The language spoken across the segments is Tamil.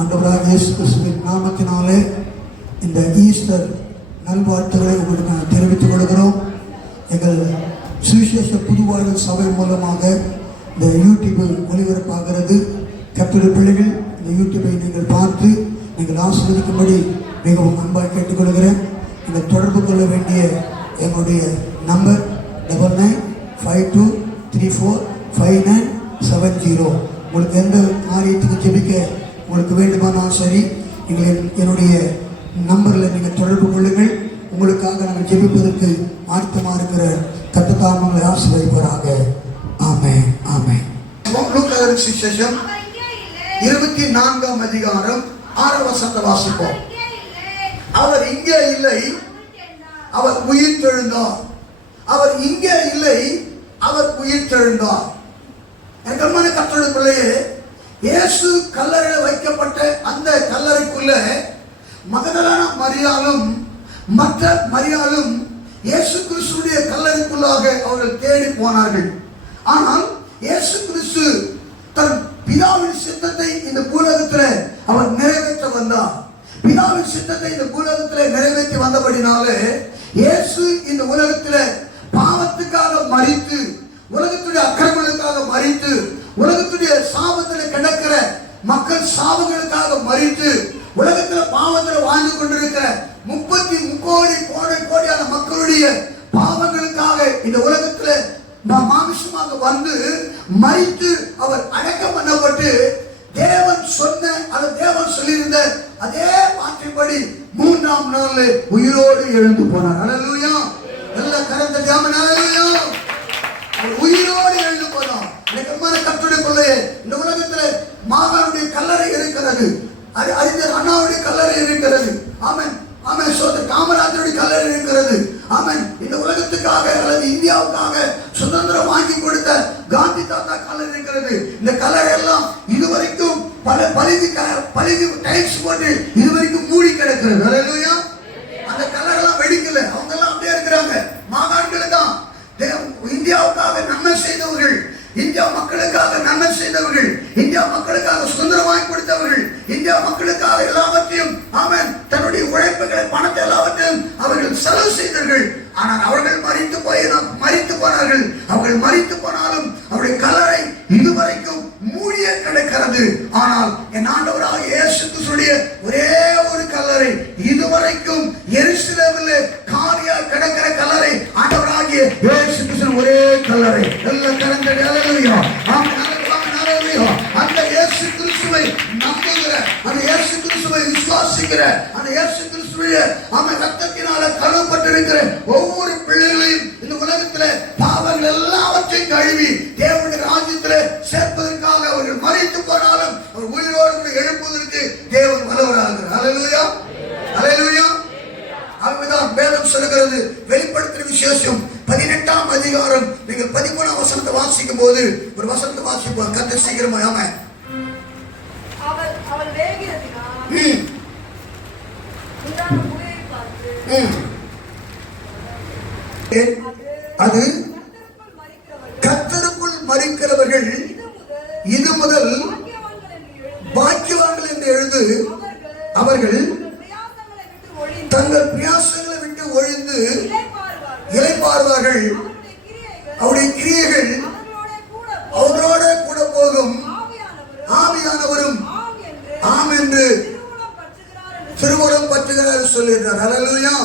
ஆண்டவராகிய இயேசு கிறிஸ்துவின் நாமத்தினாலே இந்த ஈஸ்டர் நல்வாழ்த்துக்களை உங்களுக்கு நான் தெரிவித்துக் கொள்கிறோம். எங்கள் சுவிசேஷ புதுவாழ்வு சபை மூலமாக இந்த யூடியூபில் ஒளிபரப்பாகிறது. கர்த்தருடைய பிள்ளைகள், இந்த யூடியூபை நீங்கள் பார்த்து நீங்கள் ஆசீர்வதிக்கும்படி மிகவும் அன்பாக கேட்டுக்கொள்கிறேன். நீங்கள் தொடர்பு கொள்ள வேண்டிய என்னுடைய நம்பர் 9952345970. உங்களுக்கு எந்த காரியத்துக்கு ஜெபிக்க உங்களுக்கு வேண்டுமானாலும் சரி, என்னுடைய நம்பரில் நீங்கள் தொடர்பு கொள்ளுங்கள். உங்களுக்காக நாங்கள் ஜெபிப்பதற்கு ஆயத்தமாக இருக்கிற கர்த்தர் உங்களை ஆசீர்வதிப்பாராக. ஆமென், ஆமென். லூக்கா சுவிசேஷம் 24ஆம் அதிகாரம் 6ஆம் வசனத்தை வாசிப்போம். அவர் இங்கே இல்லை, அவர் உயிர்த்தெழுந்தார். அவர் இங்கே இல்லை, அவர் உயிர்த்தெழுந்தார். எங்கள்மான கர்த்தருடைய பிள்ளையே, இயேசு கல்லறையில் வைக்கப்பட்ட அந்த கல்லறைக்குள்ள மகதலேனா மரியாளும் மற்ற மரியாளும் இயேசு கிறிஸ்துடைய கல்லறைக்குள்ளாக அவர்கள் தேடி போனார்கள். ஆனால் இயேசு கிறிஸ்து தன் பிதாவின் சித்தத்தை இந்த பூலகத்தில் அவர் நிறைவேற்ற வந்தார். பிதாவின் சித்தத்தை இந்த பூலகத்தில் நிறைவேற்றி வந்தபடினாலே இயேசு இந்த உலகத்தில் பாவத்துக்காக மரித்து, உலகத்துடைய அக்கிரமங்களுக்காக மரித்து, உலகத்துடைய சாபத்தில் கிடக்கிற மக்கள் சாபங்களுக்காக மரித்து, உலகத்தில் பாவத்தில் வாழ்ந்து கொண்டிருக்கிற 30 கோடியான மக்களுடைய பாவங்களுக்காக இந்த உலகத்தில் மாமிசமாக வந்து மரித்து அவர் அடக்கம் பண்ணப்பட்டு தேவன் சொன்ன அந்த தேவன் சொல்லியிருந்த அதே வார்த்தைப்படி 3ஆம் நாளில் உயிரோடு எழுந்து போனார். அல்லேலூயா. எல்லா கரந்த ஜாமன் அல்லேலூயா. உயிரோடு எழுந்து போனார். கர்த்தருடைய பிள்ளையே, இந்த உலகத்தில் மாகாணுடைய கல்லறை இருக்கிறது, அறிஞர் அண்ணாவுடைய கல்லறை இருக்கிறது. ஆமென், ஆமென். சோதர் காமராஜருடைய கல்லறை இருக்கிறது. ஆமென். இந்த உலகத்துக்காக அல்லது இந்தியாவுக்காக சுதந்திரம் வாங்கி கொடுத்த காந்தி தாத்தா கல்லறை இருக்கிறது. இந்த கல்லறை எல்லாம் இதுவரைக்கும் பல பழுதி டைல்ஸ் போட்டு இதுவரைக்கும் மூடி கிடக்கிறது. அல்லேலூயா. அந்த கல்லறை எல்லாம் வெடிக்கல, அவங்க எல்லாம் அப்படியே இருக்கிறாங்க. மாகாண்கள் தான் இந்தியாவுக்காக நன்மை செய்தவர்கள், இந்தியா மக்களுக்காக நன்மை செய்தவர்கள், இந்தியா மக்களுக்காக சுதந்திரம் வாங்கி கொடுத்தவர்கள், இந்தியா மக்களுக்காக எல்லாவற்றையும் ஆமென் தன்னுடைய உழைப்புகளை பணத்தை எல்லாவற்றையும் அவர்கள் செலவு செய்தார்கள். ஆனால் அவர்கள் மரித்து போனார்கள். அவர்கள் மரித்து போனாலும் அவருடைய கல்லறை இதுவரைக்கும் மூடியே கிடக்கிறது. ஆனால் என் ஆண்டவராக இயேசு கிறிஸ்துவின் ஒரே ஒரு கல்லறை இதுவரைக்கும் எருசலேமிலே காலியா கிடக்கிற கல்லறை ஆண்டவராகிய இயேசு கிறிஸ்துவின் ஒரே கல்லறை. எல்லா கரங்களை அல்லேலூயா. ஆமென், அல்லேலூயா. அந்த இயேசு கிறிஸ்துவை நம்புகிற, அந்த இயேசு கிறிஸ்துவை விசுவாசிக்கிற, அந்த இயேசு கிறிஸ்துவின் ஆமென் ரத்தத்தினால கழுவப்பட்டிருக்கிற ஒவ்வொரு பிள்ளைகளையும் இந்த உலகத்திலே பாவங்கள் எல்லாவற்றையும் கழுவி தேவனுடைய ராஜ்யத்திலே சேர்ப்பதற்காக அவர்கள் மரித்து போனாலும் அவர் உயிரோடு எழுப்புவதற்கு தேவன் வல்லவராகிறார். அல்லேலூயா, அல்லேலூயா. அதுதான் வேதம் சொல்லுகிறது. வெளிப்படுத்தின விசேஷம் 18ஆம் அதிகாரம் நீங்கள் 13ஆம் வசனத்தை வாசிக்கும் போது ஒரு வசனத்தை வாசிப்போம். கர்த்தர் சீக்கிரமா. ஆமென். அவள் வேகிறதினால் அது கர்த்தருக்குள் மரிக்கிறவர்கள் இது முதல் பாக்கியவான்கள் என்று எழுது. அவர்கள் தங்கள் பிரயாசங்களை விட்டு ஒழிந்து இளைப்பாறுவார்கள். அவருடைய கிரியைகள் அவரோட கூட போகும். ஆவியானவரும் ஆம் என்று திருவுளம் பற்றுகிறார் சொல்லுகிறார். அல்லேலூயா.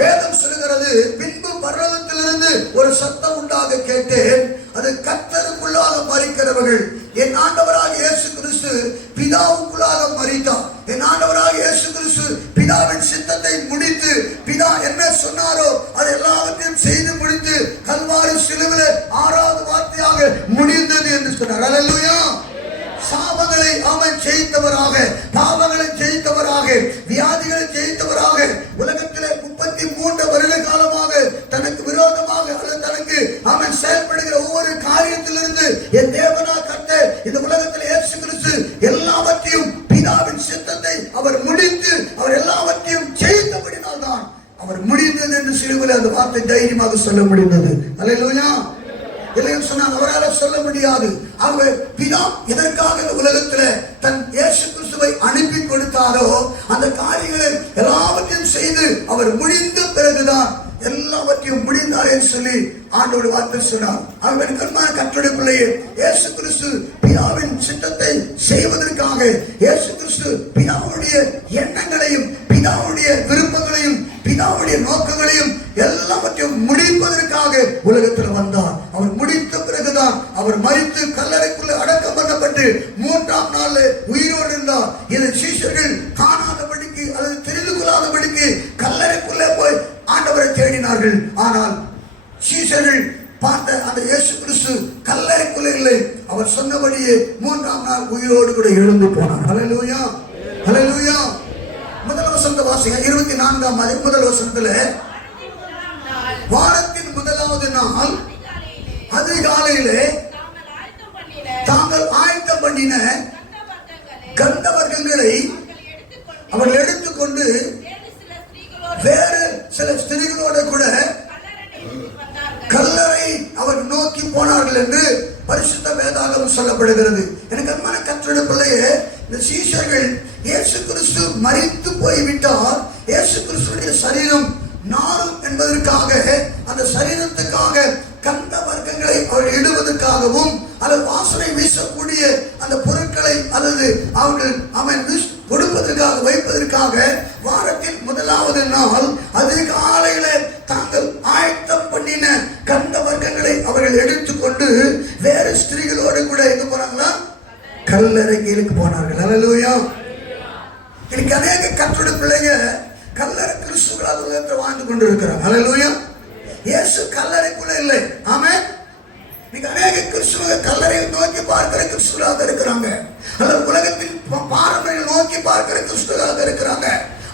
வேதம் சொல்லுகிறது, பின்பு பரலோகத்திலிருந்து ஒரு சத்தம் உண்டாக கேட்டேன், அது கர்த்தருக்குள்ளாக மரிக்கிறவர்கள். என் ஆண்டவராக இயேசு கிறிஸ்து பிதாவுக்குள்ளாக மரித்தார். என் ஆண்டவராக இயேசு கிறிஸ்து பிதாவின் சித்தத்தை முடித்து, பிதா என்ன சொன்னாரோ அது எல்லாவற்றையும் செய்து முடித்து கல்வாரி சிலுவையிலே 6வது வார்த்தையாக முடிந்தது என்று சொன்னார். அல்லேலூயா. சாபங்களை அவன் ஜெயித்தவராக, பாவங்களை ஜெயித்தவராக, வியாதிகளை ஜெயித்தவராக, உலகத்திலே 33 வருட காலமாக தனக்கு விரோதமாக அல்லது தனக்கு அவன் செயல்படுகிற ஒவ்வொரு காரியத்திலிருந்து என் தேவனா கர்த்தர் இந்த உலகத்தில் இயேசு கிறிஸ்து எல்லாவற்றையும் பிதாவின் சித்தத்தை அவர் முடித்து அவர் எல்லாவற்றையும் ஜெயித்தபடினால் தான் அவர் முடிந்தது என்று சிலுவையில் அந்த வார்த்தை தைரியமாக சொல்ல முடிந்தது. அல்லேலூயா. இல்லைன்னு சொன்னால் அவரால் சொல்ல முடியாது. ஆகவே பிதா இதற்காக இந்த உலகத்தில் தன் இயேசு கிறிஸ்துவை அனுப்பி சொன்னாரோ அந்த காரியங்களை எல்லாவற்றையும் செய்து அவர் முடிந்த பிறகுதான் எல்லாவற்றையும் முடிந்தார் என்று சொல்லி ஆண்டோடு வார்த்தை சொன்னார். அவன் கண்மான கர்த்தருடைய பிள்ளையே, இயேசு கிறிஸ்து பிதாவின் சித்தத்தை செய்வதற்காக, இயேசு கிறிஸ்து பிதாவுடைய எண்ணங்களையும் பிதாவுடைய விருப்பங்களையும் பிதாவுடைய நோக்கங்களையும் எல்லாவற்றையும் முடிப்பதற்காக உலகத்தில் வந்தார். அவர் முடித்த பிறகுதான் அவர் மரித்து கல்லறைக்குள்ள அடக்கம் பண்ணப்பட்டு 3ஆம் நாள் உயிரோடு இருந்தார். இதை சீஷர்கள் காணாதபடிக்கு அல்லது தெரிந்து கொள்ளாதபடிக்கு கல்லறைக்குள்ளே போய் ஆண்டவரை தேடினார்கள். ஆனால் சீஷர்கள் பார்த்த அந்த இயேசு கிறிஸ்து கல்லறைக்குள்ள இல்லை. அவர் சொன்னபடியே 3ஆம் நாள் உயிரோடு கூட எழுந்து போனார். ஹல்லேலூயா, ஹல்லேலூயா. முதல் வசனத்தை வாசிங்க. 24ஆம் அதிகாரம் முதல் வசனத்துல, வாரத்தின் முதலாவது நாள் அதிகாலையிலே தாங்கள் ஆயத்தம் பண்ணின கந்த வர்க்கங்களை அவர்கள் எடுத்துக்கொண்டு வேறு சில ஸ்திரீகளோட கூட கல்லறை அவர் நோக்கி போனார்கள் என்று பரிசுத்த வேதாகமம் சொல்லப்படுகிறது. எனக்கு அன்பான கர்த்தருடைய பிள்ளையே, இந்த சீஷர்கள் இயேசு கிறிஸ்து மரித்து போய்விட்டார், இயேசு கிறிஸ்துடைய சரீரம் நாரும் என்பதற்காக அந்த சரீரத்துக்காக கந்த வர்க்கங்களை அவர்கள் இடுவதற்காகவும் அல்லது வாசனை வீசக்கூடிய அந்த பொருட்களை அல்லது அவர்கள் கொடுப்பதற்காக வைப்பதற்காக வாரத்தின் முதலாவது நாள் அதிகாலையில தாங்கள் ஆயத்தம் பண்ணின கந்த வர்க்கங்களை அவர்கள் எடுத்துக்கொண்டு வேறு ஸ்திரீகளோடு கூட எங்க போனாங்களா? கல்லறைக்கு போனார்கள். ஹல்லேலூயா. இன்னைக்கு அநேக கர்த்தருடைய பிள்ளைங்க கல்லறை கிறிஸ்துவர்களாக உலகத்தில் வாழ்ந்து கொண்டிருக்கிறாங்க. ஹல்லேலூயா. இயேசு கல்லறைக்குள்ள இல்லை. ஆமென். இன்னைக்கு அநேக கிறிஸ்துவ கல்லறையை நோக்கி பார்க்கிற கிறிஸ்துவர்களாக இருக்கிறாங்க, அல்லது உலகத்தின் பாரம்பரியம் நோக்கி பார்க்கிற கிறிஸ்துவர்களாக இருக்கிறாங்க.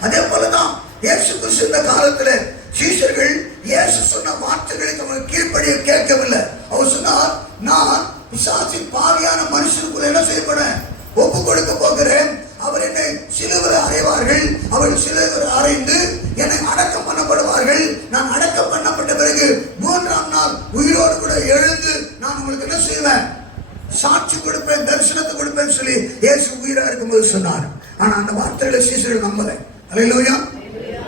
அதே போலதான் இயேசு கிறிஸ்து இந்த காலத்துல சீஷர்கள் இயேசு சொன்ன வார்த்தைகளுக்கு அவங்க கீழ்ப்படிய கேட்கவில்லை. அவர் சொன்னார், நான் பிசாசின் பாவியான மனுஷனுக்குள்ள என்ன செய்யப்படும்? ஒப்பு கொடுக்க போகிறேன். அவர் என்னை சிலுவையில் அறைவார்கள், அவர்கள் சிலுவையில் அறைந்து என்னை அடக்கம் பண்ணப்படுவார்கள். நான் அடக்கம் பண்ணப்பட்ட பிறகு 3ஆம் நாள் உயிரோடு கூட எழுந்து நான் உங்களுக்கு என்ன செய்வேன்? சாட்சி கொடுப்பேன், தரிசனத்தை கொடுப்பேன் சொல்லி இயேசு உயிரா இருக்கும்போது சொன்னார். ஆனா அந்த வார்த்தைகளை சீஷர்கள் நம்பலை. அல்லேலூயா.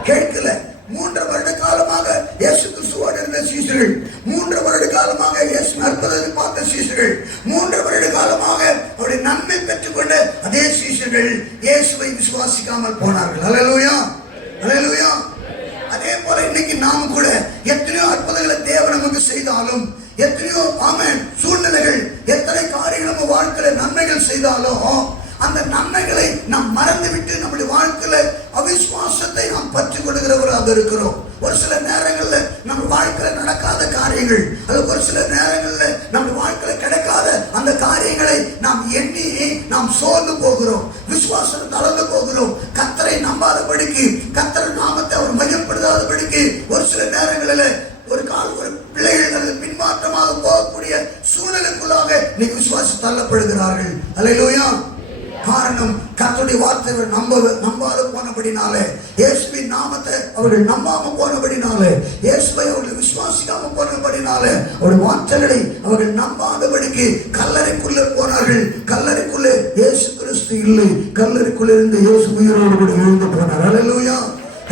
கேட்கல. 3 வருட காலமாக இயேசு கிறிஸ்துவோடு இருந்த சீஷர்கள், 3 வருட காலமாக இயேசு அற்புதத்தை பார்த்த சீஷர்கள், 3 வருட காலமாக அவருடைய நன்மை பெற்றுக்கொண்ட அதே சீஷர்கள் இயேசுவை விசுவாசிக்காமல் போனார்கள். அல்லேலூயா, அல்லேலூயா. அதே போல இன்னைக்கு நாம் கூட எத்தனையோ அற்புதங்களை தேவன் நமக்கு செய்தாலும், எத்தனையோ ஆமென் சூழ்நிலைகள், எத்தனை காரியங்கள் நம்ம வாழ்க்கையில நன்மைகள் செய்தாலும் அந்த நன்மைகளை நாம் மறந்துவிட்டு நம்முடைய வாழ்க்கையில அவிசுவாசத்தை நாம் பற்றி கொடுக்கிறவராக இருக்கிறோம். ஒரு சில நேரங்களில் நம்ம வாழ்க்கையில நடக்காத காரியங்கள், அது ஒரு சில நேரங்களில் நம்ம வாழ்க்கையில கிடைக்காத அந்த காரியங்களை நாம் எண்ணி நாம் சோர்ந்து போகிறோம், விசுவாசம் தளர்ந்து போகிறோம். கர்த்தரை நம்பாதபடிக்கு, கர்த்தர் நாமத்தை அவர் மையப்படுத்தாதபடிக்கு ஒரு சில நேரங்களில் ஒரு பிள்ளைகள் பின்மாற்றமாக போகக்கூடிய சூழ்நிலைக்குள்ளாக இன்னைக்கு விசுவாசம் தள்ளப்படுகிறார்கள். அல்லேலூயா. காரணம், கர்த்தருடைய வார்த்தையை நம்பாத போனபடினாலே, இயேசுவின் நாமத்தை அவர்கள் நம்பாம போனபடினாலே, இயேசுவை அவர்கள் விசுவாசிக்காம போனபடினாலே, அவருடைய வார்த்தைகளை அவர்கள் நம்பாதபடிக்கு கல்லறைக்குள்ளே போனார்கள். கல்லறைக்குள்ளே இயேசு கிறிஸ்து இல்லை. கல்லறைக்குள்ளே இருந்து இயேசு உயிரோடு கூட எழுந்து போனார். அல்லேலூயா.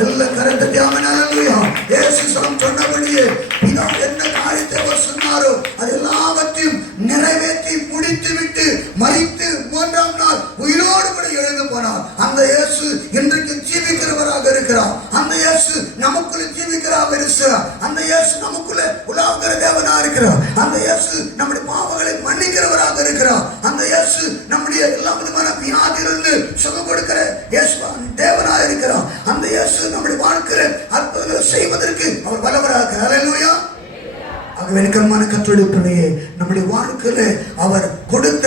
எல்லா கரத்தை தியானம். அல்லேலூயா. இயேசு சொன்னபடியே பிதா என்ன காரியத்தை அவர் சொன்னாரோ அது எல்லாவற்றையும் நிறைவேற்றி முடித்து விட்டு மரித்து 3ஆம் நாள் உயிரோடு கூட எழுந்து போனார். அந்த இயேசு இன்றைக்கு ஜீவிக்கிறவராக இருக்கிறார். அந்த இயேசு நமக்குள்ள ஜீவிக்கிறவராக இருக்கிறார். அந்த இயேசு நமக்குள்ள உலாவுகிற தேவனா இருக்கிறார். அந்த இயேசு நம்முடைய பாவங்களை மன்னிக்கிறவராக இருக்கிறார். அந்த இயேசு நம்முடைய எல்லா விதமான வியாதியிலிருந்து சுகம் கொடுக்கிற இயேசு தேவனா இருக்கிறார். அந்த இயேசு நம்முடைய வாழ்க்கையில அற்புதங்களை செய்வதற்கு அவர் வல்லவராக. அல்லேலூயா. ஆகவே கர்த்தருடைய கர்த்தருடைய பிள்ளையே, நம்முடைய வாழ்க்கையில அவர் கொடுத்த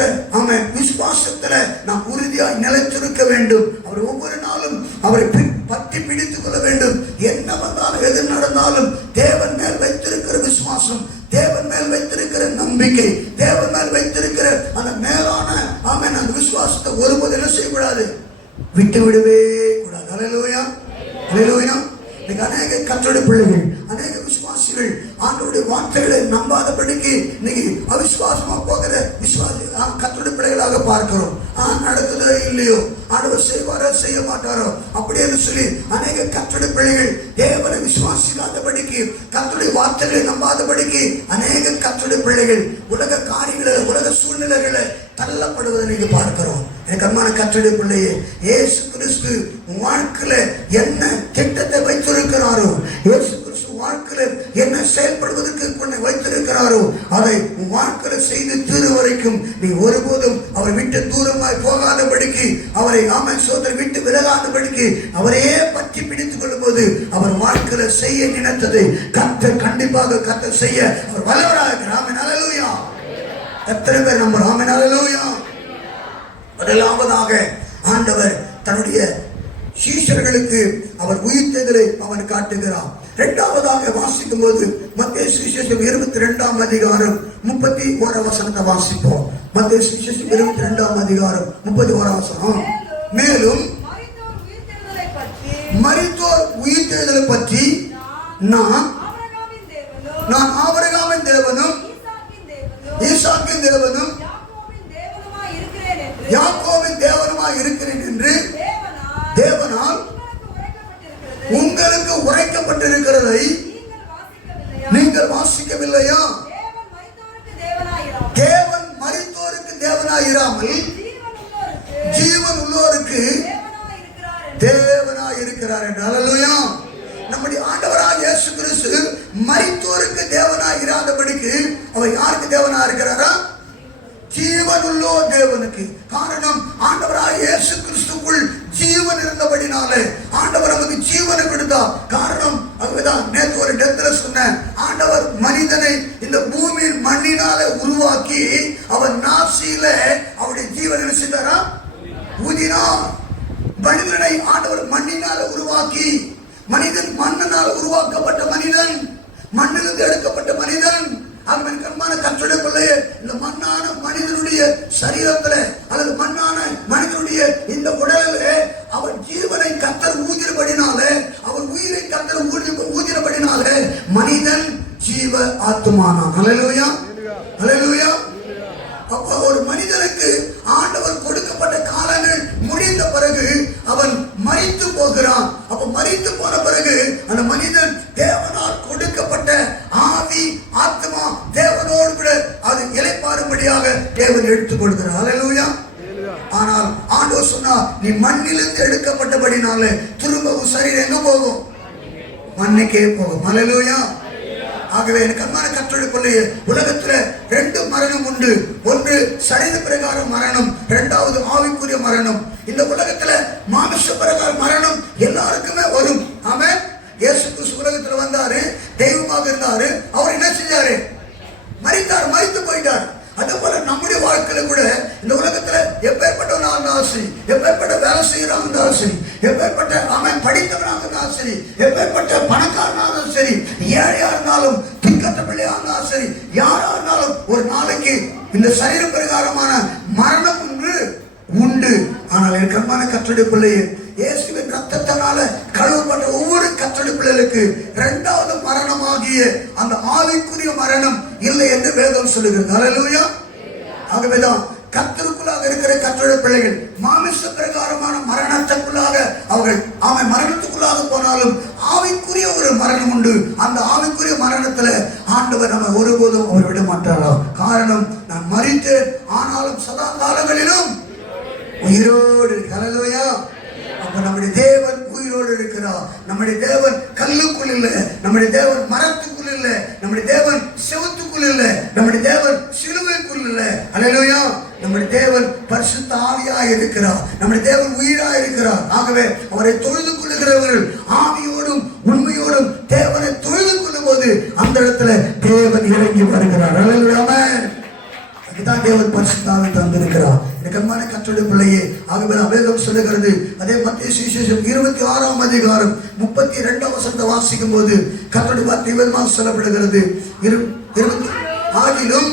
விசுவாசத்துல நாம் உறுதியாய் நிலைத்திருக்க வேண்டும். அவர் ஒவ்வொரு நாளும் அவரை பற்றி பிடித்துக் கொள்ள வேண்டும். என்ன வந்தாலும் எது நடந்தாலும் தேவன் மேல் வைத்திருக்கிற விசுவாசம், தேவன் மேல் வைத்திருக்கிற நம்பிக்கை, தேவன் மேல் வைத்திருக்கிற அந்த மேலான அந்த விசுவாசத்தை ஒருபோது என்ன செய்யக்கூடாது? விட்டு விடவே கூடாது. அல்லேலூயா, அல்லேலூயா. அநேக கர்த்தருடைய பிள்ளைகள், அநேக விசுவாசிகள் ஆண்டவருடைய வார்த்தைகளை நம்பாதபடிக்கு இன்னைக்கு அவிசுவாசமா போகிற கர்த்தருடைய பிள்ளைகளாக பார்க்கிறோம். நடக்குதோ இல்லையோ, ஆண்டவர் செய்வாரோ செய்ய மாட்டாரோ அப்படின்னு சொல்லி அநேக கர்த்தருடைய பிள்ளைகள் தேவனை விசுவாசிக்காதபடிக்கு, கர்த்தருடைய வார்த்தைகளை நம்பாதபடிக்கு அநேக கர்த்தருடைய பிள்ளைகள் உலக காரியங்களை, உலக சூழ்நிலைகளை தள்ளப்படுவதை நீங்க பார்க்கிறோம். எனக்கு அன்பான கர்த்தருடைய பிள்ளையே, இயேசு கிறிஸ்து வாழ்க்கையில என்ன திட்டத்தை வைத்திருக்கிறாரோ, இயேசு வாழ்க்கையில என்ன செயல்படுவதற்கு வைத்திருக்கிறாரோ அதை வாழ்க்கையில செய்து தீரு வரைக்கும் நீ ஒருபோதும் அவர் விட்டு தூரமாய் போகாதபடிக்கு, அவரை சோதனை விட்டு விலகாதபடிக்கு அவரையே பற்றி பிடித்துக் கொள்ளும் போது அவர் வாழ்க்கையில செய்ய நினைத்ததை கர்த்தர் கண்டிப்பாக கர்த்தர் செய்ய அவர் வல்லவராக இருக்கிறார். அல்லேலூயா. எத்தனை பேர் நம்ம அல்லேலூயா. முதலாவதாக ஆண்டவர் தன்னுடைய சீஷர்களுக்கு அவர் உயிர்த்தெழுதலை அவன் காட்டுகிறார். இரண்டாவதாக வாசிக்கும் போது மத்தேயு சுவிசேஷம் 22ஆம் அதிகாரம் 31 வசனத்தை வாசிப்போம். மத்தேயு சுவிசேஷம் 22ஆம் அதிகாரம் 31 வசனம். மேலும் மரித்தோர் உயிர்த்தெழுதலை பற்றி நான் ஆபிரகாமின் தேவனும் ஈசாக்கின் தேவனும் யாக்கோபின் தேவனுமாய் இருக்கிறேன் என்று தேவனால் உங்களுக்கு உரைக்கப்பட்டிருக்கிறதை நீங்கள் வாசிக்கவில்லையா? தேவன் மரித்தோருக்கு தேவனாயிராமல் ஜீவன் உள்ளோருக்கு தேவனாய் இருக்கிறார் என்று. அல்லேலூயா. நம்முடைய ஆண்டவராக இயேசு கிறிஸ்து மரித்தோருக்கு தேவனாய் இராதபடிக்கு அவர் யாருக்கு தேவனாய் இருக்கிறாரா? ஜீவன் உள்ளோர் தேவனுக்கு. காரணம், ஆண்டவராக இயேசு கிறிஸ்துக்குள் ஜீவன் இருந்தபடினாலே ஆண்டவர் நமக்கு ஜீவனை கொடுத்தார். காரணம் அதுதான் நேற்று ஒரு இடத்துல சொன்ன, ஆண்டவர் மனிதனை இந்த பூமியின் மண்ணினால உருவாக்கி அவர் நாசியில அவருடைய ஜீவன் என்ன செய்தாரா? ஊதினார். மனிதனை ஆண்டவர் மண்ணினால உருவாக்கி, மனிதன் மண்ணினால உருவாக்கப்பட்ட மனிதன், மண்ணிலிருந்து எடுக்கப்பட்ட மனிதன். அன்பான கர்த்தருடைய பிள்ளையே, இந்த மண்ணான மனிதனுடைய சரீரத்துல அல்லது மண்ணான மனிதனுடைய இந்த உடலிலே அவர் ஜீவனை கர்த்தர் ஊதினபடினாலே, அவர் உயிரை கர்த்தர் ஊதினபடினாலே மனிதன் ஜீவ ஆத்துமானான். அல்லேலூயா. அல்லேலூயா. அப்ப ஒரு மனிதனுக்கு ஆண்டவர் கொடுக்கப்பட்ட காலங்கள் முடிந்த பிறகு அவன் மரித்து போகிறான். அப்ப மரித்து போன பிறகு அந்த மனிதன் தேவனால் கொடுக்கப்பட்ட ஆவி ஆத்மா தேவனோடு கூட அது இளைப்பாறும்படியாக தேவன் எடுத்துக் கொடுக்கிறார். அல்லேலூயா. ஆனால் ஆண்டவர் சொன்னார், நீ மண்ணிலிருந்து எடுக்கப்பட்டபடினாலே திரும்பவும் சரீரம் எங்க போகும்? மண்ணுக்கே போகும். அல்லேலூயா. ஆகவே எனக்கு அன்பான கர்த்தருடைய பிள்ளையே, உலகத்துல 2 மரணம் உண்டு. ஒன்று சரீர பிரகாரம் மரணம், இரண்டாவது ஆவிக்குரிய மரணம். இந்த உலகத்துல மானுஷ பிரகார மரணம் எல்லாருக்குமே வரும். ஆமென். இயேசு கிறிஸ்து உலகத்துல வந்தாரு, தெய்வமாக இருந்தாரு. அவர் என்ன செஞ்சாரு? மரித்தார், மரித்து போயிட்டார். அதே போல நம்முடைய வாழ்க்கையில கூட இந்த உலகத்துல எப்பேற்பட்டவனாக இருந்தாலும் சரி, எப்பேற்பட்ட வேலை செய்யறாங்க இருந்தாலும் சரி, எப்பேற்பட்ட அவன் படித்தவனாக இருந்தாலும் சரி, எப்பேற்பட்ட பணக்காரனாக இருந்தாலும் சரி, ஏழையா இருந்தாலும் திக்கட்ட பிள்ளையா இருந்தாலும் சரி, யாரா இருந்தாலும் ஒரு நாளைக்கு இந்த சரீர பிரகாரமான மரணம் ஒன்று உண்டு. ஆனால் என் கண்மான கர்த்தருடைய பிள்ளையே, இயேசுவின் ரத்தத்தினால கழுவப்பட்ட ஒவ்வொரு கர்த்தருடைய பிள்ளைகளுக்கு இரண்டாவது மரணமாகிய அந்த ஆவிக்குரிய மரணம் இல்லை என்று வேதம் சொல்லுகிறது. அல்லேலூயா. ஆகவேதான் கர்த்தருக்குள்ளாக இருக்கிற கர்த்தருடைய பிள்ளைகள் மாமிச பிரகாரமான மரணத்துக்குள்ளாக அவர்கள் மரணத்துக்குள்ளாக போனாலும் ஆவிக்குரிய ஒரு மரணம் உண்டு. அந்த ஆவிக்குரிய மரணத்துல ஆண்டவர் நம்ம ஒருபோதும் அவர் விட மாட்டாரா? காரணம், நான் மரித்தேன் ஆனாலும் சதா காலங்களிலும் உயிரோடு. அல்லேலூயா. அப்ப நம்முடைய தேவன் உயிரோடு இருக்கிறார். நம்முடைய தேவன் கல்லுக்குள் இல்லை, நம்முடைய தேவன் மரத்துக்குள் இல்லை, நம்முடைய தேவன் செவுத்துக்குள் இல்லை, நம்முடைய தேவன் சிலுவைக்குள் இல்லை. அல்லேலூயா. நம்முடைய தேவன் பரிசுத்த ஆவியாக இருக்கிறார். நம்முடைய தேவன் உயிராக இருக்கிறார். ஆகவே அவரை தொழுது கொள்ளுகிறவர்கள் ஆவியோடும் உண்மையோடும் தேவனை தொழுது கொள்ளும் போது அந்த இடத்துல தேவன் இறங்கி வருகிறார். அல்லேலூயா. இதுதான் தேவன் பரிசுத்தாவை தந்திருக்கிறார். கண்மான கர்த்தருடைய பிள்ளையே, ஆகவே வேதம் சொல்லுகிறது. அதே மத்தேயு சுவிசேஷம் 26ஆம் அதிகாரம் 32ஆம் வசனத்தை வாசிக்கும் போது கர்த்தருடைய வார்த்தை விதமாக சொல்லப்படுகிறது. ஆகிலும்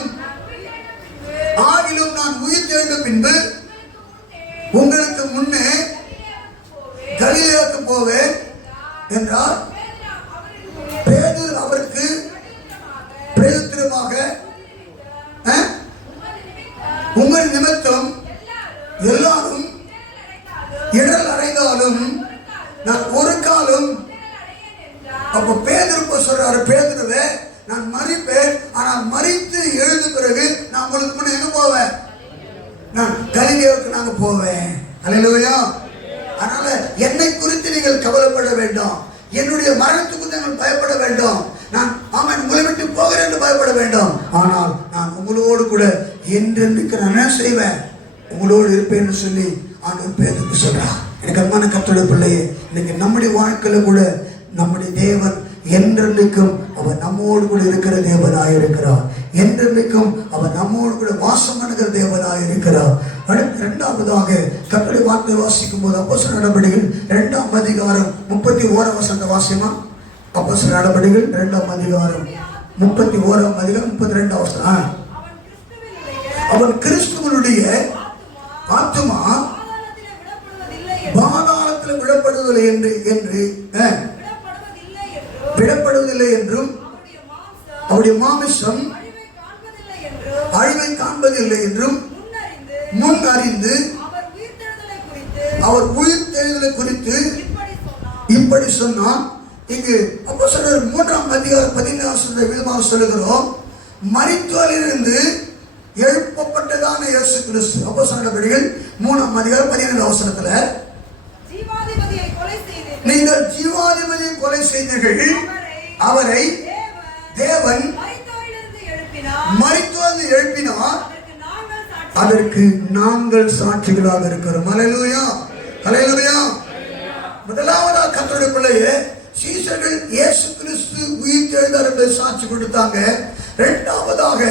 நான் உயிர்த்தெழுந்த பின்பு உங்களுக்கு முன்னே கலிலேயாவுக்கு போவேன் என்றார். பேதுரு அவருக்கு பிரயோஜனமாக உங்கள் நிமித்தம் வாழ்ந்தாலும் நான் ஒரு காலம். அப்ப பேதுரு சொல்றாரு, பேதுருவே நான் மரிப்பேன், ஆனால் மரித்து எழுந்த பிறகு நான் உங்களுக்கு முன்ன எங்க போவேன்? நான் கலிலேயாவுக்கு நாங்க போவேன். அல்லேலூயா. அதனால என்னை குறித்து நீங்கள் கவலைப்பட வேண்டாம். என்னுடைய மரணத்துக்கு நீங்கள் பயப்பட வேண்டாம். நான் அவன் உங்களை விட்டு போகிறேன் என்று பயப்பட வேண்டாம். ஆனால் நான் உங்களோடு கூட என்றென்றைக்கு நான் என்ன செய்வேன்? உங்களோடு இருப்பேன்னு சொல்லி ஆண்டவர் பேதுருக்கு சொல்றார். எனக்கு அன்பான கர்த்தருடைய பிள்ளையே, இன்னைக்கு நம்முடைய வாழ்க்கையில கூட நம்முடைய தேவன் என்றென்றைக்கும் அவர் நம்மோடு கூட இருக்கிற தேவனாய் இருக்கிறார். என்றென்றைக்கும் அவர் நம்மோடு கூட வாசம் பண்ணுகிற தேவனாய் இருக்கிறார். அடுத்து இரண்டாவதாக கர்த்தருடைய வார்த்தை வாசிக்கும் போது அப்போஸ்தலர் நடபடிகள் 2ஆம் அதிகாரம் 31ஆம் வசனத்தை வாசிமா. அப்போஸ்தலர் நடபடிகள் 2ஆம் அதிகாரம் 31ஆம் அதிகாரம் 32ஆம் வசனம். அவன் கிறிஸ்துவனுடைய ஆத்துமா பாதாளத்தில் விடப்படுவதில்லை என்று விடப்படுவதில்லை என்றும் அவருடைய மாமிசம் அழிவை காண்பதில்லை என்றும் முன் அறிந்து அவர் உயிர்த்தெழுதலை குறித்து இப்படி சொன்னான். இங்கு அப்போஸ்தலர் 3ஆம் அதிகாரம் 14ஆம் விதமாக சொல்லுகிறோம். மரித்தோரிலிருந்து எழுப்பப்பட்டதான இயேசு கிறிஸ்து. அப்போஸ்தலர் நடபடிகள் 3ஆம் அதிகாரம் 17ஆம் வசனத்துல நீங்கள் ஜீவாதிபதியை கொலை செய்தீர்கள், அவரை தேவன் மரித்தோரிலிருந்து எழுப்பினார், அதற்கு நாங்கள் சாட்சிகளாக இருக்கிறோம். அல்லேலூயா, அல்லேலூயா. முதலாவதாக கர்த்தருடைய பிள்ளையே, சீஷர்கள் இயேசு கிறிஸ்து உயிர்த்தெழுந்தார் என்று சாட்சி கொடுத்தாங்க. இரண்டாவதாக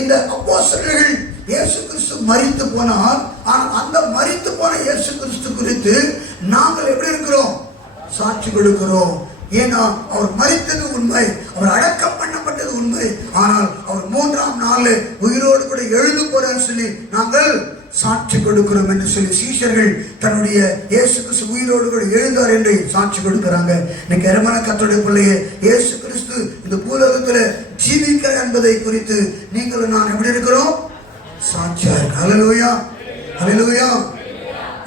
இந்த அப்போஸ்தலர்கள் இயேசு கிறிஸ்து மரித்து போனார். ஆனால் அந்த மரித்து போன இயேசு கிறிஸ்து குறித்து நாங்கள் எப்படி இருக்கிறோம்? சாட்சி கொடுக்கிறோம். ஏன்னா அவர் மரித்தது உண்மை, அவர் அடக்கம் பண்ணப்பட்டது உண்மை, ஆனால் அவர் 3ஆம் நாள் உயிரோடு கூட எழுந்து போறான்னு சொல்லி நாங்கள் சாட்சி கொடுக்கிறோம் என்று சொல்லி சீஷர்கள் தன்னுடைய இயேசு கிறிஸ்து உயிரோடு கூட எழுந்தார் என்று சாட்சி கொடுக்கிறாங்க. இன்னைக்கு அருமையான கர்த்தருடைய பிள்ளையே, இயேசு கிறிஸ்து இந்த பூலோகத்தில் ஜீவிக்கிறார் என்பதை குறித்து நீங்கள் நான் எப்படி இருக்கிறோம்? சாட்சியா இருக்கு. அல்லேலூயா, அல்லேலூயா.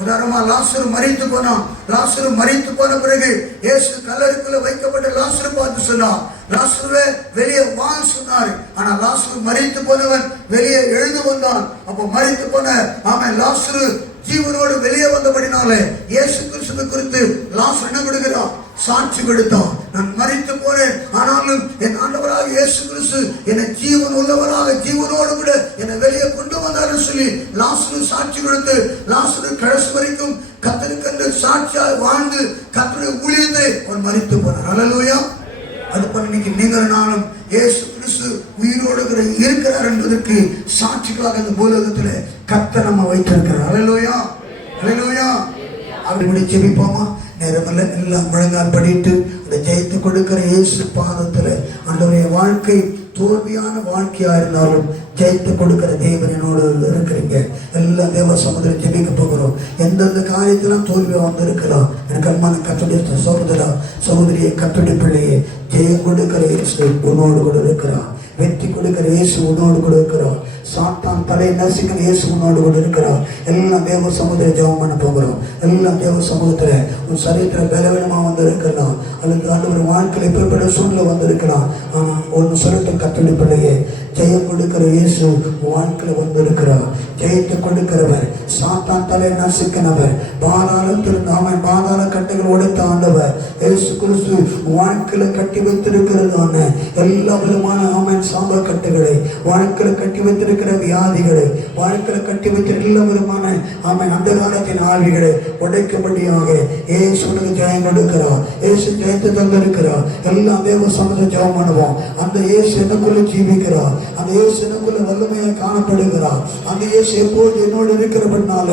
உதாரணமா லாசரு மரித்து போனான். லாசரு மரித்து போன பிறகு இயேசு கல்லறைக்குள்ள வைக்கப்பட்ட லாசரு பார்த்து சொன்னார், லாசருவே வெளியே வா சொன்னார். ஆனா லாசரு மரித்து போனவன் வெளியே எழுந்து வந்தான். அப்போ மரித்து போன அவன் லாசரு ஜீவனோடு வெளியே வந்தபடினாலே இயேசு கிறிஸ்துவை குறித்து லாசரு என்ன கொடுக்கிறான்? சாட்சி கொடுத்தான். நான் மரித்து போனேன், ஆனாலும் என் ஆண்டவராக இயேசு கிறிஸ்து என்னை ஜீவன் உள்ளவராக ஜீவனோடு கூட என்னை வெளியே கொண்டு வந்தார் சொல்லி லாசரு சாட்சி கொடுத்து லாசரு கடைசி வரைக்கும் கர்த்தருக்கு சாட்சியாக வாழ்ந்து கர்த்தருடைய ஊழியத்தை அவர் மரித்து போனார். அல்லேலூயா. அது போல இன்னைக்கு நீங்கள் நானும் இயேசு கிறிஸ்து உயிரோடு இருக்கிறார் என்பதற்கு சாட்சிகளாக இந்த பூலோகத்தில் கர்த்தர் நம்ம வைத்திருக்கிறார். அல்லேலூயா, அல்லேலூயா. அப்படி ஜெபிப்போமா? நேரமல்ல, எல்லாம் முழங்கால் படிட்டு அந்த ஜெயித்து கொடுக்கிற இயேசு பாதத்தில் ஆண்டவருடைய வாழ்க்கை தோல்வியான வாழ்க்கையா இருந்தாலும் ஜெயித்து கொடுக்கிற தேவன் என்னோடு இருக்கிறீங்க. எல்லாம் தேவ சமுதிரம் ஜெபிக்க போகிறோம். எந்தெந்த காரியத்திலும் தோல்வியா வந்திருக்கலாம், எனக்கு அன்பான கர்த்தருடைய சகோதரா சகோதரியை, கர்த்தருடைய பிள்ளையே, ஜெயம் கொடுக்கிற இயேசு உன்னோடு கூட இருக்கிறார். வெற்றி கொடுக்கிற இயேசு உன்னோடு கூட இருக்கிறார். சாத்தான் தலை நசுக்கிற இயேசு உன்னோடு கூட இருக்கிறார். எல்லாம் தேவ சமூகத்தில் ஜெபம் பண்ண போகிறோம். எல்லாம் தேவ சமூகத்தில் உன் சரீரத்தில் பலவீனமா வந்து இருக்கலாம், அல்லது ஆண்டவர் வாழ்க்கையில் எப்படிப்பட்ட சூழ்நிலை வந்து இருக்கலாம். ஆனால் ஒன்று சொல்லிட்டு கர்த்தருடைய பிள்ளையே, ஜெயம் கொடுக்கிற இயேசு வாழ்க்கையில் வந்து இருக்கிறார். ஜெயத்தை கொடுக்கிறவர், சாத்தான் தலை நசுக்கினவர், பாதாளத்தில் அவன் பாதாள கட்டுகள் உடைத்த ஆண்டவர் இயேசு கிறிஸ்து வாழ்க்கையில கட்டி வைத்திருக்கிறதான எல்லா விதமான ஆமன் சாப கட்டுகளை, வாழ்க்கையில கட்டி வைத்திருக்கிற வியாதிகளை, வாழ்க்கையில கட்டி வைத்திருக்கிற எல்லா விதமான ஆமன் அந்த காலத்தின் ஆவிகளை உடைக்கும்படியாக இயேசு உனக்கு ஜெயம் கொடுக்கிறார். இயேசு ஜெயத்தை தந்திருக்கிறார். எல்லாம் தேவ சமூகத்தை ஜெபம் பண்ணுவோம். அந்த இயேசு எனக்குள்ள ஜீவிக்கிறார். அந்த இயேசு எனக்குள்ள வல்லமையாக காணப்படுகிறார். அந்த இயேசு எப்போது என்னோடு இருக்கிறபடினால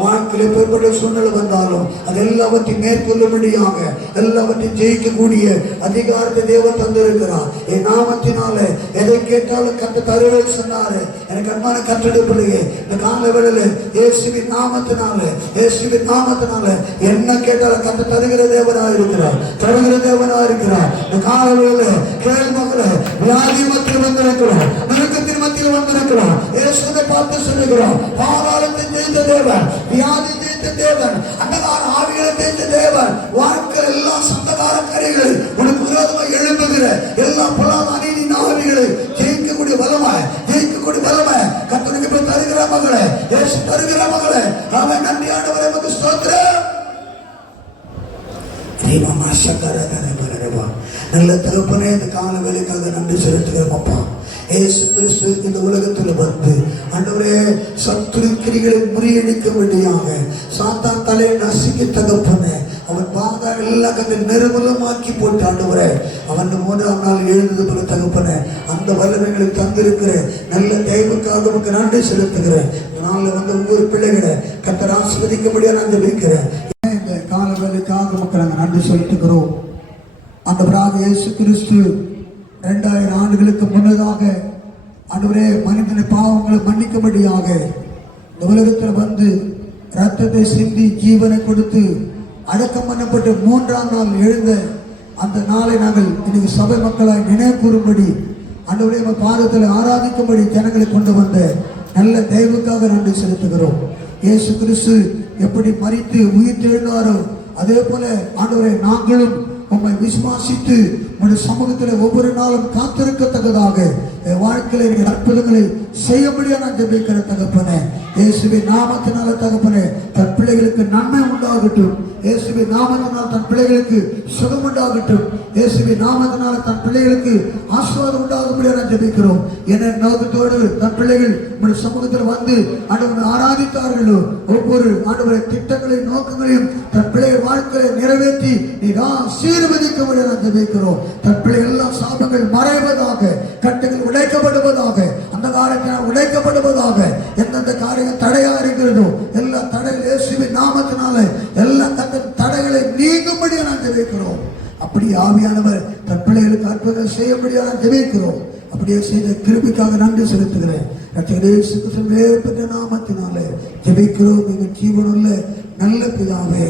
வாழ்க்கையில் எப்பேற்பட்ட சூழ்நிலை வந்தாலும் அது எல்லாவற்றையும் மேற்கொள்ளும்படியாக எல்லாவற்றையும் ஜெயிக்கக்கூடிய அதிகாரத்தை தேவன் தந்திருக்கிறார். என் நாமத்தினால எதை கேட்டாலும் கர்த்தர் தருவேன் சொன்னாரு. எனக்கு அன்பான கர்த்தருடைய பிள்ளையே, இந்த கால வேளையில் இயேசுவின் நாமத்தினால, இயேசுவின் நாமத்தினால என்ன கேட்டாலும் கர்த்தர் தருகிற தேவனாக இருக்கிறார், தருகிற தேவனாக இருக்கிறார். இந்த கால வேளையில் கேள் மக்களை, வியாதி மத்தியில் வந்திருக்கிறோம், நெருக்கத்தின் மத்தியில் வந்திருக்கிறோம். இயேசுவை பார்த்து சொல்லுகிறோம், பாதாளத்தை ஜெயித்த தேவன், வியாதி ஜெயித்த தேவன், அந்தகார ஆவிகளை தீமாமா சக்கர கரவா. நல்ல தகப்பனே, இந்த கால வேலைக்காக நன்றி செலுத்துகிறோம் அப்பா. இயேசு கிறிஸ்து இந்த உலகத்தில் வந்து ஆண்டவரே சத்துரு கிரிகளை முறியடிக்கும்படியாக சாத்தான் தலையை நசுக்கி தகப்பனே அவன் பாதம் எல்லாம் கண்டு நிர்மூலமாக்கி போட்டு ஆண்டவரே அவன் 3ஆம் நாள் எழுந்தது போல தகப்பனே அந்த வல்லமைகளுக்கு தந்திருக்கிற நல்ல தெய்வக்காக உனக்கு நன்றி செலுத்துகிறேன். நாளில் வந்து ஒவ்வொரு பிள்ளைகளை கர்த்தர் ஆசீர்வதிக்கும்படியாக நான் ஜெபிக்கிறேன். இந்த கால வேலைக்காக உனக்கு நாங்கள் நன்றி செலுத்துகிறோம். ஆண்டவராக இயேசு கிறிஸ்து 2000 ஆண்டுகளுக்கு முன்னதாக ஆண்டவரே மனிதனை பாவங்களை மன்னிக்கும்படியாக இந்த உலகத்தில் வந்து ரத்தத்தை சிந்தி ஜீவனை கொடுத்து அடக்கம் பண்ணப்பட்டு 3ஆம் நாள் எழுந்த அந்த நாளை நாங்கள் இன்னைக்கு சபை மக்களாய் நினைவு கூறும்படி ஆண்டவரே பாதத்தில் ஆராதிக்கும்படி ஜனங்களை கொண்டு வந்த நல்ல தெய்வக்காக நன்றி செலுத்துகிறோம். இயேசு கிறிஸ்து எப்படி மரித்து உயிர் தெழுந்தாரோ அதே போல ஆண்டவரே நாங்களும் உம்மை விசுவாசித்து உங்களுடைய சமூகத்தில் ஒவ்வொரு நாளும் காத்திருக்கத்தக்கதாக வாழ்க்கையில இருக்கிற அற்புதங்களை செய்யும்படியா நான் ஜெபிக்கிற தகப்பனே. இயேசுவின் நாமத்தினால தகப்பனே தன் பிள்ளைகளுக்கு நன்மை உண்டாகட்டும். இயேசுவின் நாமத்தினால் தன் பிள்ளைகளுக்கு சுகம் உண்டாகட்டும். இயேசுவின் நாமத்தினால தன் பிள்ளைகளுக்கு ஆசீர்வாதம் உண்டாகும்படியா நான் ஜெபிக்கிறோம். என்ன நோக்கத்தோடு தன் பிள்ளைகள் உங்களுடைய சமூகத்தில் வந்து ஆண்டவரை ஆராதித்தார்களோ ஒவ்வொரு ஆண்டவரை திட்டங்களையும் நோக்கங்களையும் தன் பிள்ளைகள் வாழ்க்கையை நிறைவேற்றி நீதான் சீர்வதிக்கும்படியா நான் ஜெபிக்கிறோம். தன் பிள்ளைகள் எல்லாம் சாபங்கள் மறைவதாக, கட்டுகள் உடைக்கப்படுவதாக, அந்த காரியங்கள் உடைக்கப்படுவதாக, எந்தெந்த காரியம் தடையா இருக்கிறதோ எல்லா தடைகள் இயேசுவின் நாமத்தினால எல்லா தடைகளை நீங்கும்படியா நான் ஜெபிக்கிறோம். அப்படி ஆவியானவர் தன் பிள்ளைகளுக்கு அற்புதம் செய்யும்படியா நான் ஜெபிக்கிறோம். அப்படியே செய்த கிருபைக்காக நன்றி செலுத்துகிறேன். பெற்ற நாமத்தினாலே ஜெபிக்கிறோம் எங்கள் ஜீவனுள்ள நல்ல பிதாவே.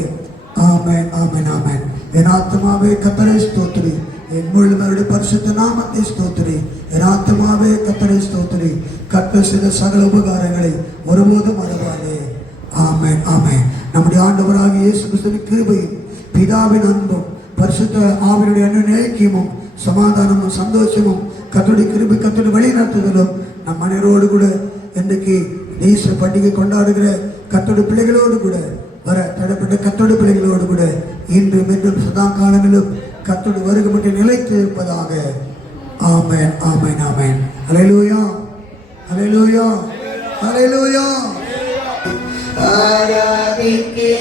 ஆமென், ஆமென், ஆமென். என் ஆத்மாவே கர்த்தரை ஸ்தோத்திரி, என் முழுவதும் பரிசுத்த நாமத்தை ஸ்தோத்திரி. என் ஆத்மாவே கர்த்தரை ஸ்தோத்திரி, கர்த்தர் செய்த சகல உபகாரங்களை ஒருபோதும் மறவாதே. ஆமென், ஆமென். நம்முடைய ஆண்டவராகிய இயேசு கிறிஸ்துவின் கிருபையும் பிதாவின் அன்பும் பரிசுத்த ஆவியுடைய ஐக்கியமும் சமாதானமும் சந்தோஷமும் கர்த்தருடைய கிருபை கர்த்தருடைய வழி நடத்துதலும் நம் மனிதரோடு கூட இன்றைக்கு ஈஸ்டர் பண்டிகை கொண்டாடுகிற கர்த்தருடைய பிள்ளைகளோடு கூட வர தடைப்பட்ட கர்த்தருடைய பிள்ளைகளோடு கூட இன்று மீண்டும் சதா காலங்களிலும் கர்த்தருடைய வருகை மட்டும் நிலைத்து இருப்பதாக. ஆமென், ஆமென், ஆமென். ஹல்லேலூயா, ஹல்லேலூயா, ஹல்லேலூயா. ஆராதிக்கின்றோம்,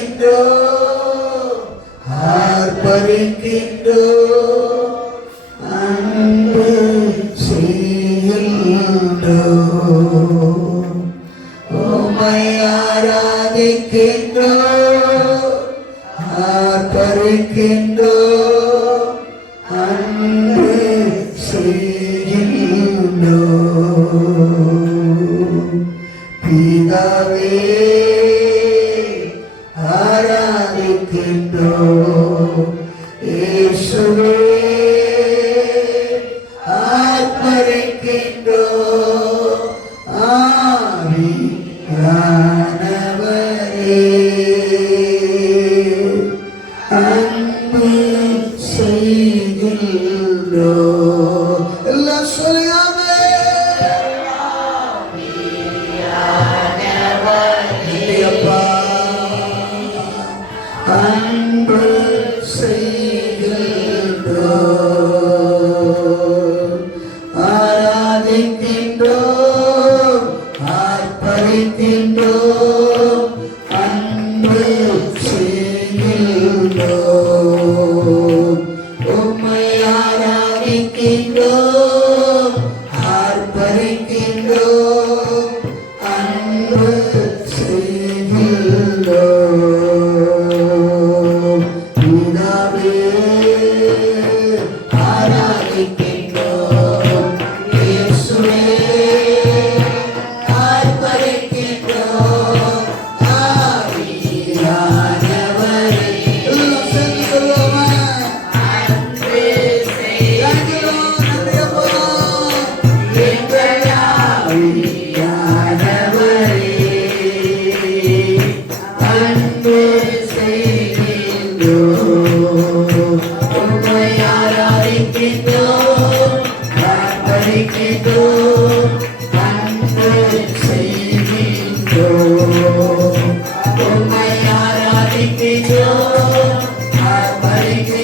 ஆர்ப்பரிக்கின்றோம், அன்பு செய்கின்றோம், உம்மை ஆராதிக்கின்றோம், ஆர்ப்பரிக்கின்றோம், அன்பு செய்கின்றோம். பிதாவே ஆராதிக்கின்றோம், இயேசுவே ஆர்ப்பரிக்கின்றோம், ஆவியானவரே அன்பு செய்கின்றோம். எல்லாம் சொல்லாமே அப்பா அன்பு செய்கின்றோம், ஆராதிக்கின்றோம், ஆர்ப்பரிக்கின்றோம், அன்பு செய்கின்றோம், உம்மை ஆராதிக்கின்றோம், ஆர்ப்பரிக்கின்றோம், அன்பு செய்கின்றோம். பிதாவே ஆராதிக்கின்றோம், இயேசுவே ஆர்ப்பரிக்கின்றோம், ஆவியானவரே எல்லாம் சேர்ந்து சொல்லுவோமா? அன்பு செய்கின்றோம், எங்கள் ஆவியானவரே அன்பு செய்கின்றோம், உம்மை ஆராதிக்கின்றோம், ஆர்ப்பரிக்கின்றோம், அன்பு செய்கின்றோம், உம்மை ஆராதிக்கின்றோம், ஆர்ப்பரிக்கின்றோம்.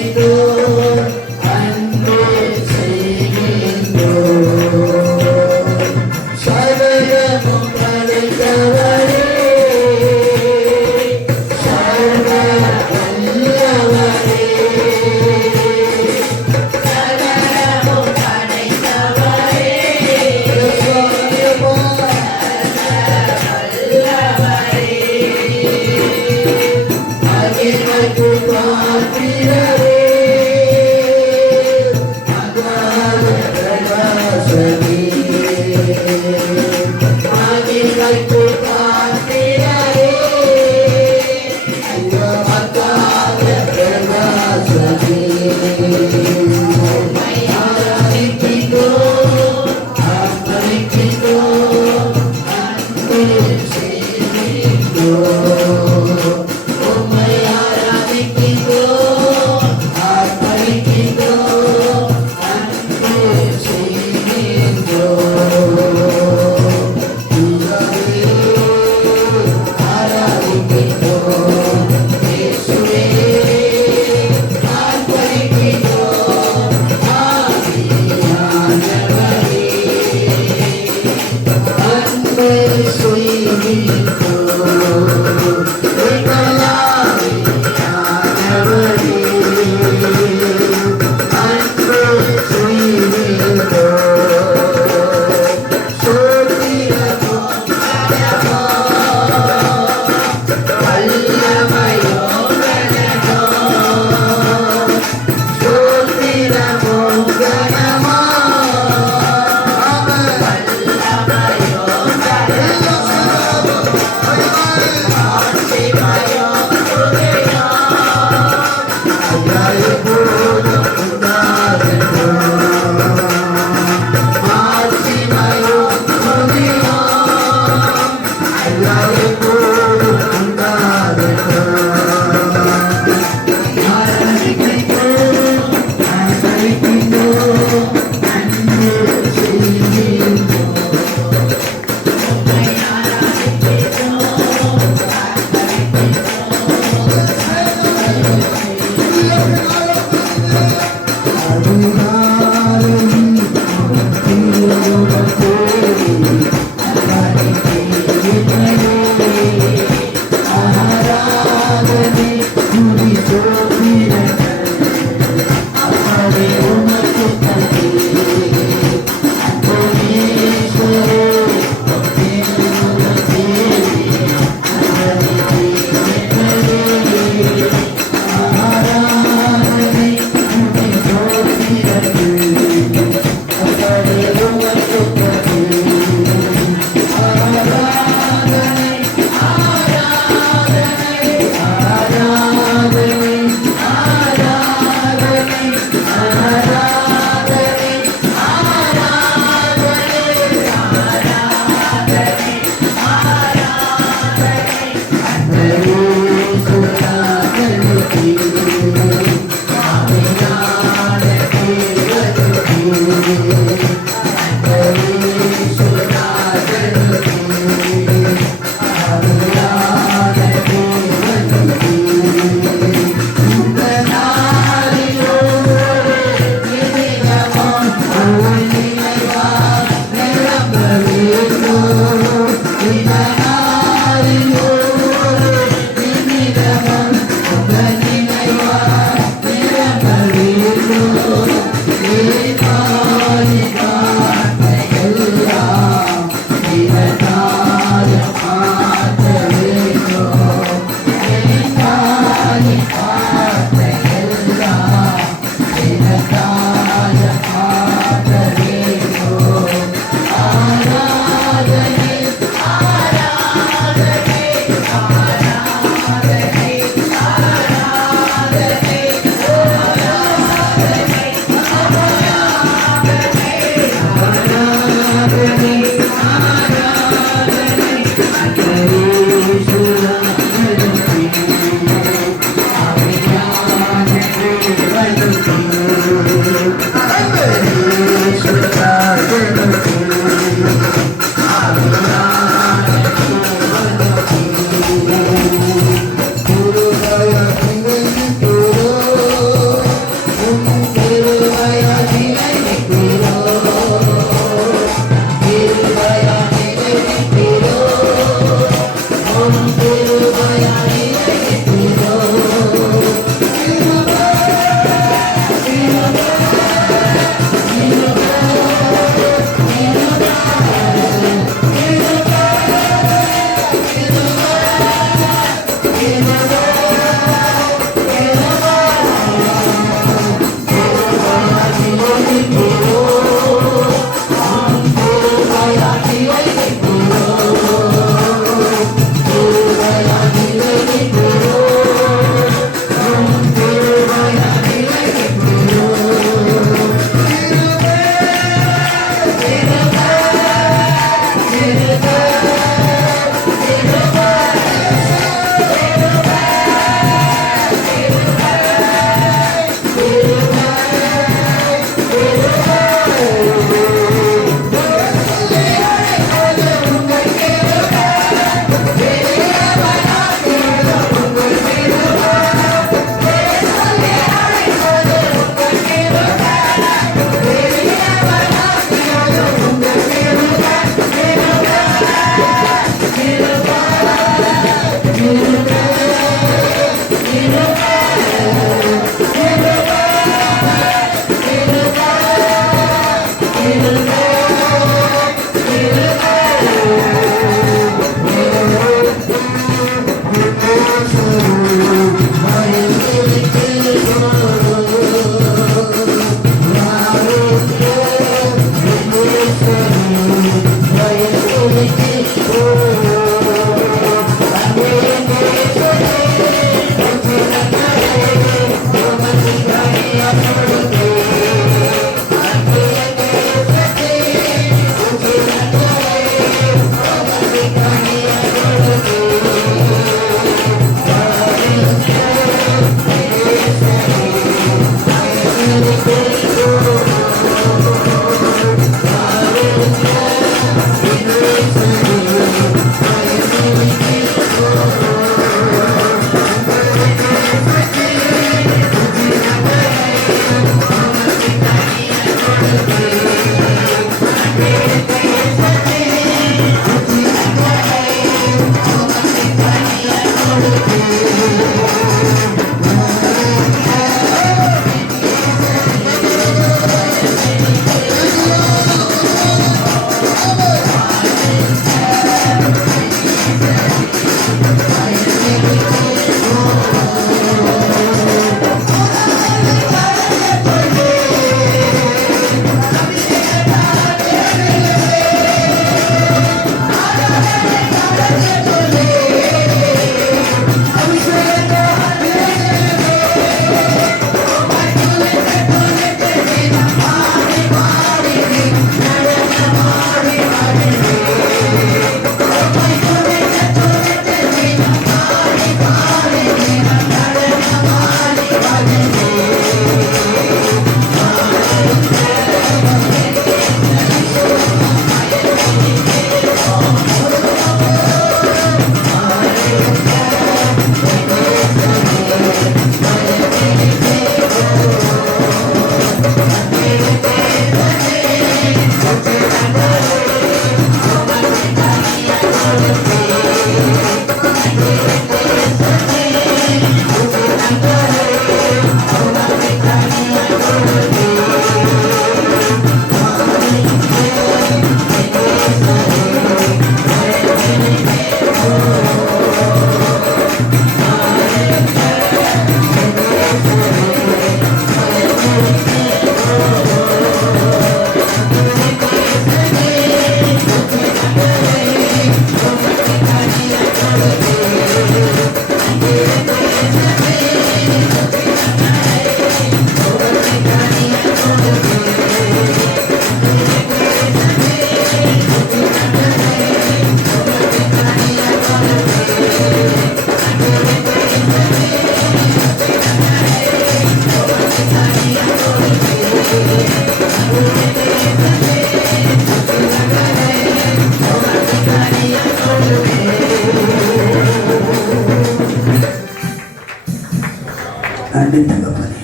நன்றி தகப்பனே.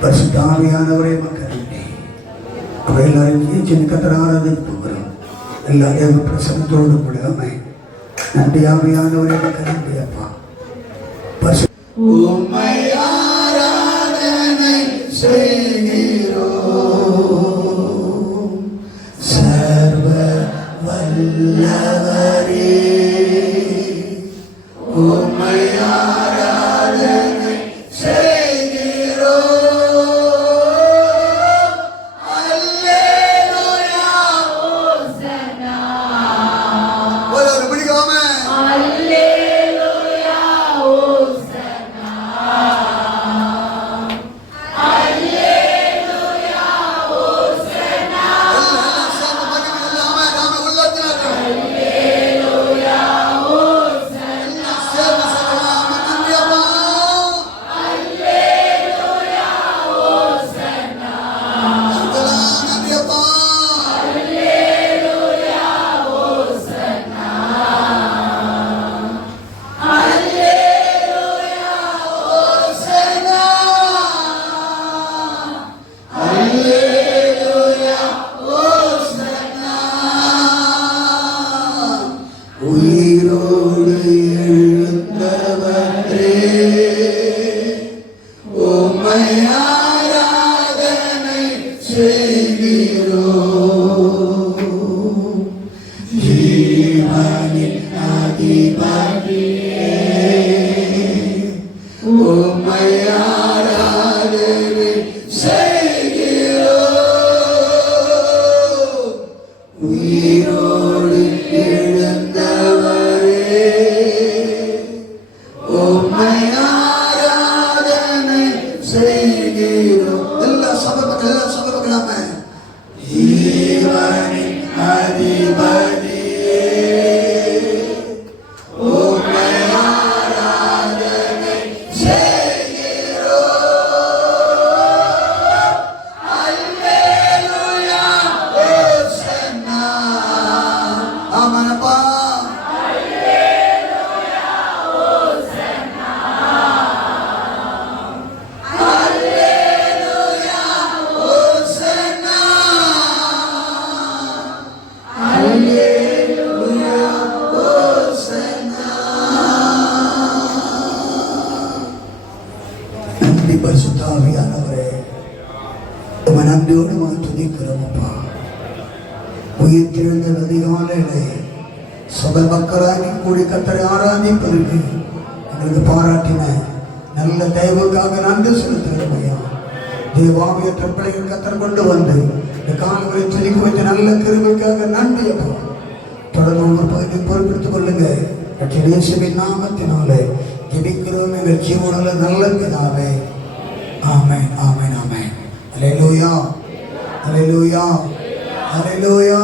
பரிசுத்த ஆவியானவரே மக்களே, அவை எல்லாரும் சின்ன கத்தர் ஆராதனை போகிறோம். எல்லாரையும் பிரசனத்தோடு கூடாமை நன்றி ஆவியானவரே மக்களே. அப்பா உம்மை ஆராதனை செய்கிறோம் சர்வ வல்லவரே. உம்மை ஆராதனை செய்கிறோம். அல்லேலூயா ஹோசன்னா. ஒரு பிடிக்காம அல்லேலூயா ஹோசன்னா. அல்லேலூயா ஹோசன்னா. எல்லாம் சேர்ந்து மகிமையில்லாம நாம உள்ளத்துல அல்லேலூயா ஹோசன்னா. சேர்ந்து சொல்லலாம் நன்றி அப்பா. அல்லேலூயா ஹோசன்னா. நன்றி அப்பா. அல்லேலூயா ஹோசன்னா. அல்லேலூயா ஹோசன்னா. அல்லேலூயா ஹோசன்னா. உயிரோடு எழுந்தவரே, உம்மை ஆராதனை செய்கிறோம். ஜீவனின் அதிபதியே, உம்மை ஆராதனை செய்கிறோம். உயிரோடு எழுந்தவரே, உம்மை ஆராதனை செய்கிறோம். எல்லா சபை மக்களாம ஜீவனின் அதிபதியே, உம்மை ஆராதனை செய்கிறோம். அல்லேலூயா ஹோசன்னா. ஆமானப்பா. அல்லேலூயா ஹோசன்னா. அல்லேலூயா ஹோசன்னா. அல்லேலூயா ஹோசன்னா. நன்றி பரிசுத்த ஆவியானவரே, உம்மை நன்றியோடு துதிக்கிறோம் அப்பா. உயிர் திறந்த அதிகாலையிலே சபை மக்களாகி கூடி கத்தரை ஆராதிப்பதற்கு எங்களுக்கு பாராட்டின நல்ல தெய்வக்காக நன்றி செலுத்துகிறோம் ஐயா. தேவாவியற்ற பிள்ளைகள் கத்தர் கொண்டு வந்து இந்த காலங்களை துதிக்க வைத்த நல்ல கிருபைக்காக நன்றி அப்பா. தொடர்ந்து ஒவ்வொரு பகுதியை பொறுப்பெடுத்துக் கொள்ளுங்க. இயேசுவின் நாமத்தினாலே ஜெபிக்கிறோம் எங்கள் ஜீவனுள்ள நல்ல பிதாவே. ஆமென், ஆமென், ஆமென். அல்லேலூயா, அல்லேலூயா, அல்லேலூயா.